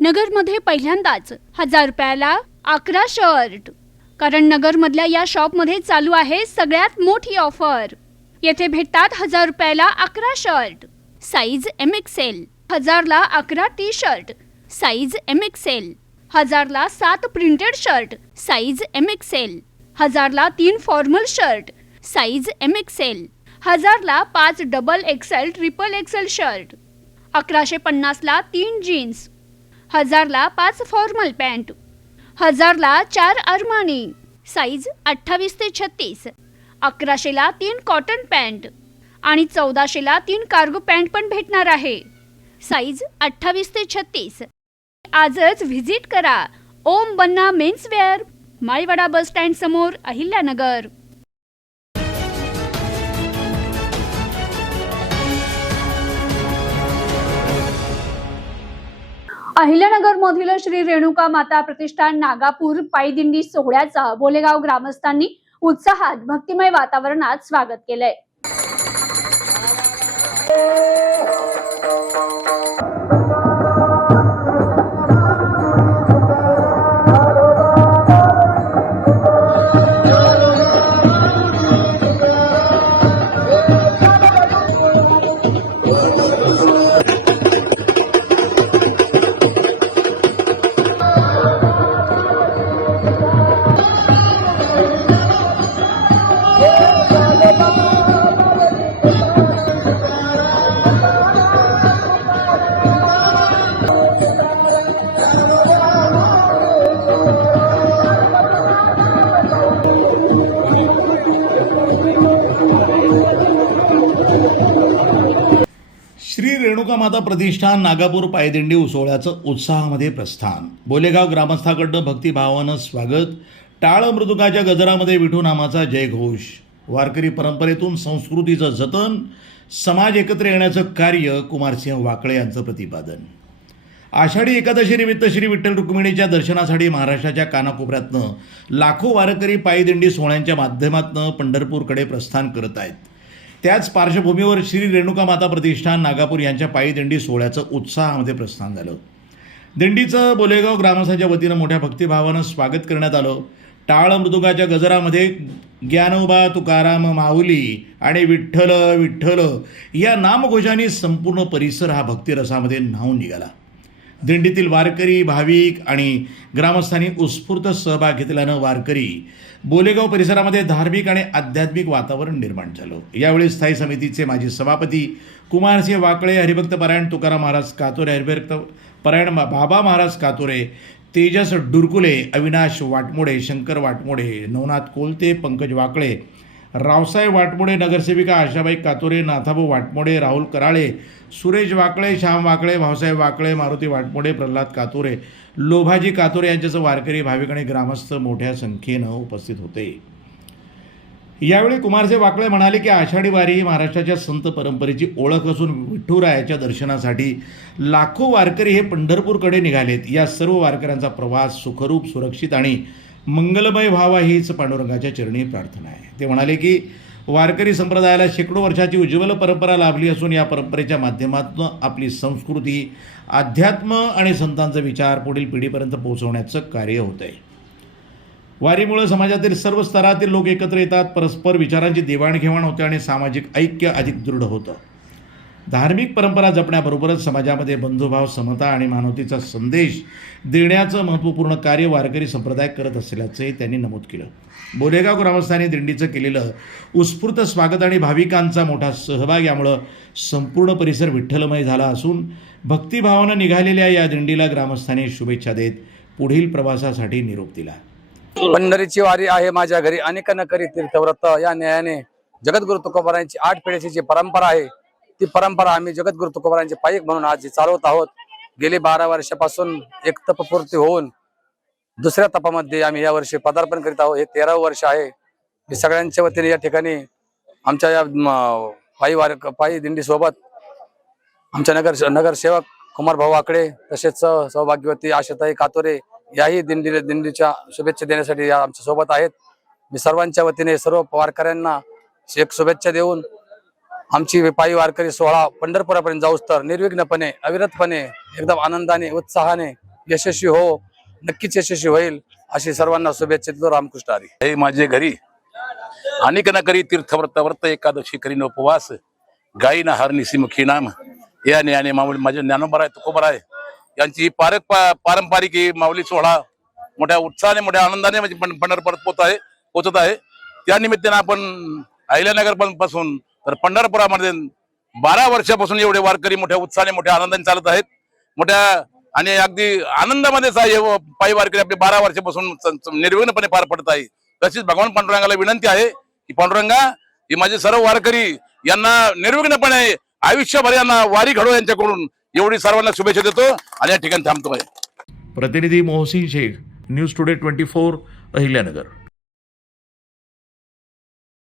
नगरमध्ये पहिल्यांदाच 1000 रुपयाला 11 शर्ट. कारण नगरमधल्या या शॉपमध्ये चालू आहे सगळ्यात मोठी ऑफर. येथे भेटतात 1000 रुपयाला 11 शर्ट साईज MXL, 1000 ला 11 टी शर्ट साईज MXL, 1000 ला 7 प्रिंटेड शर्ट साईज MXL, 1000 ला 3 फॉर्मल शर्ट साईज MXL, 1000 ला 5 double XL triple XL shirt, 1150 ला 3 जीन्स, 1000 ला 5 फॉर्मल पॅन्ट, 1000 ला 4 अरमानी साईज 28 ते 36, 1100 ला 3 कॉटन पॅन्ट आणि 1400 ला 3 कार्गो पॅन्ट पण भेटणार आहे साईज 28 ते 36. आजच व्हिजिट करा ओम बन्ना मेन्सवेअर, माळीवाडा बस स्टँड समोर, अहिल्यानगर. अहिल्यानगरमधील श्री रेणुका माता प्रतिष्ठान नागापूर पायदिंडी सोहळ्याचा बोलेगाव ग्रामस्थांनी उत्साहात भक्तिमय वातावरणात स्वागत केलंय. श्री रेणुका माता प्रतिष्ठान नागापूर पायदिंडी सोहळ्याचं उत्साहामध्ये प्रस्थान. बोलेगाव ग्रामस्थाकडनं भक्तिभावानं स्वागत. टाळ मृदुकाच्या गजरामध्ये विठू नामाचा जयघोष. वारकरी परंपरेतून संस्कृतीचं जतन, समाज एकत्र येण्याचं कार्य कुमारसिंह वाकळे यांचं प्रतिपादन. आषाढी एकादशी निमित्त श्री विठ्ठल रुक्मिणीच्या दर्शनासाठी महाराष्ट्राच्या कानाकोपऱ्यातनं लाखो वारकरी पायदिंडी सोहळ्यांच्या माध्यमातून पंढरपूरकडे प्रस्थान करत आहेत. त्याच पार्श्वभूमीवर श्री रेणुका माता प्रतिष्ठान नागापूर यांच्या पायदिंडी सोहळ्याचं उत्साहामध्ये प्रस्थान झालं. दिंडीचं बोलेगाव ग्रामस्थांच्या वतीनं मोठ्या भक्तिभावानं स्वागत करण्यात आलं. टाळ मृदुकाच्या गजरामध्ये ज्ञानोबा तुकाराम माऊली आणि विठ्ठल विठ्ठल या नामघोषांनी संपूर्ण परिसर हा भक्तिरसामध्ये न्हावून निघाला. दिंडीतील वारकरी, भाविक आणि ग्रामस्थांनी उत्स्फूर्त सहभाग घेतल्यानं वारकरी बोलेगाव परिसरामध्ये धार्मिक आणि आध्यात्मिक वातावरण निर्माण झालं. यावेळी स्थायी समितीचे माजी सभापती कुमारसिंह वाकळे, हरिभक्त परायण तुकाराम महाराज कातोरे, हरिभक्त परायण बाबा महाराज कातोरे, तेजस डुरकुले, अविनाश वाटमोडे, शंकर वाटमोडे, नवनाथ कोलते, पंकज वाकळे, रावसाहेब वाटमोडे, नगरसेविका आशाबाई कातोरे, नाथाभाऊ वाटमोडे, राहुल कराळे, सुरेश वाकळे, श्याम वाकळे, भाऊसाहेब वाकळे, मारुती वाटमोडे, प्रल्हाद कातोरे, लोभाजी कातोरे यांच्यासह वारकरी, भाविक आणि ग्रामस्थ मोठ्या संख्येनं उपस्थित होते. यावेळी कुमारसिंह वाकळे म्हणाले की आषाढी वारी ही महाराष्ट्राच्या संत परंपरेची ओळख असून विठुरायाच्या दर्शनासाठी लाखो वारकरी हे पंढरपूरकडे निघालेत. या सर्व वारकऱ्यांचा प्रवास सुखरूप, सुरक्षित आणि मंगलमय व्हावा हीच पांडुरंगाच्या चरणी प्रार्थना आहे. ते म्हणाले की वारकरी संप्रदायाला शेकडो वर्षाची उज्ज्वल परंपरा लाभली असून या परंपरेच्या माध्यमातून आपली संस्कृती, अध्यात्म आणि संतांचा विचार पुढील पिढीपर्यंत पोहोचवण्याचं कार्य होत आहे. वारीमुळे समाजातील सर्व स्तरातील लोक एकत्र येतात, परस्पर विचारांची देवाणघेवाण होते आणि सामाजिक ऐक्य अधिक दृढ होतं. धार्मिक परंपरा जपण्याबरोबरच समाजामध्ये बंधुभाव, समता आणि मानवतेचा संदेश देण्याचं महत्त्वपूर्ण कार्य वारकरी संप्रदाय करत असल्याचंही त्यांनी नमूद केलं. बोलेगाव ग्रामस्थांनी दिंडीचं केलेलं उत्स्फूर्त स्वागत आणि भाविकांचा मोठा सहभाग यामुळं संपूर्ण परिसर विठ्ठलमय झाला असून भक्तिभावानं निघालेल्या या दिंडीला ग्रामस्थांनी शुभेच्छा देत पुढील प्रवासासाठी निरोप दिला. पंढरीची वारी आहे माझ्या घरी, अनेक न करी तीर्थव्रत, या न्यायाने जगद्गुरु तुकोबारायांची 8 पिढीची जी परंपरा आहे ती परंपरा आम्ही जगद्गुरु तुकोबारायांचे पायक म्हणून आज चालवत आहोत. गेली 12 वर्षापासून एक तपपूर्ती होऊन दुसऱ्या तपामध्ये आम्ही या वर्षी पदार्पण करीत आहोत. हे 13वे वर्ष आहे. मी सगळ्यांच्या वतीने या ठिकाणी आमच्या या पायी दिंडी सोबत आमच्या नगरसेवक कुमार भाऊ आकडे, तसेच सौभाग्यवती आशाताई कातोरे याही दिंडीच्या शुभेच्छा देण्यासाठी आमच्या सोबत आहेत. मी सर्वांच्या वतीने सर्व वारकऱ्यांना एक शुभेच्छा देऊन आमची पायी वारकरी सोहळा पंढरपुरापर्यंत जाऊस तर निर्विघ्नपणे, अविरतपणे, एकदम आनंदाने, उत्साहाने यशस्वी हो, नक्कीच यशस्वी होईल अशी सर्वांना शुभेच्छा देतो. रामकृष्ण हरी. हे माझे घरी अनेक न करी तीर्थव्रत व्रत एकादशी करीन उपवास गायी न हर निसिमुखी नाम या ज्ञाने माऊली माझे ज्ञानोबा आहे तुकोबा आहे यांची ही पारंपरिक ही माऊली सोहळा मोठ्या उत्साहाने मोठ्या आनंदाने म्हणजे पंढरपुरात पोचत आहे. त्या निमित्तानं आपण अहिल्यानगर पासून तर पंढरपुरामध्ये 12 वर्षापासून एवढे वारकरी मोठ्या उत्साहाने मोठ्या आनंदाने चालत आहेत. मोठ्या आणि अगदी आनंदामध्येच आहे पायी वारकरी आपले 12 वर्षापासून निर्विघ्नपणे पार पडत आहे. तशीच भगवान पांडुरंगाला विनंती आहे की पांडुरंगा ही माझे सर्व वारकरी यांना निर्विघ्नपणे आयुष्यभर यांना वारी घडो यांच्याकडून एवढी सर्वांना शुभेच्छा देतो आणि या ठिकाणी थांबतो आहे. प्रतिनिधी मोहसिन शेख, न्यूज टुडे 24, अहिल्यानगर.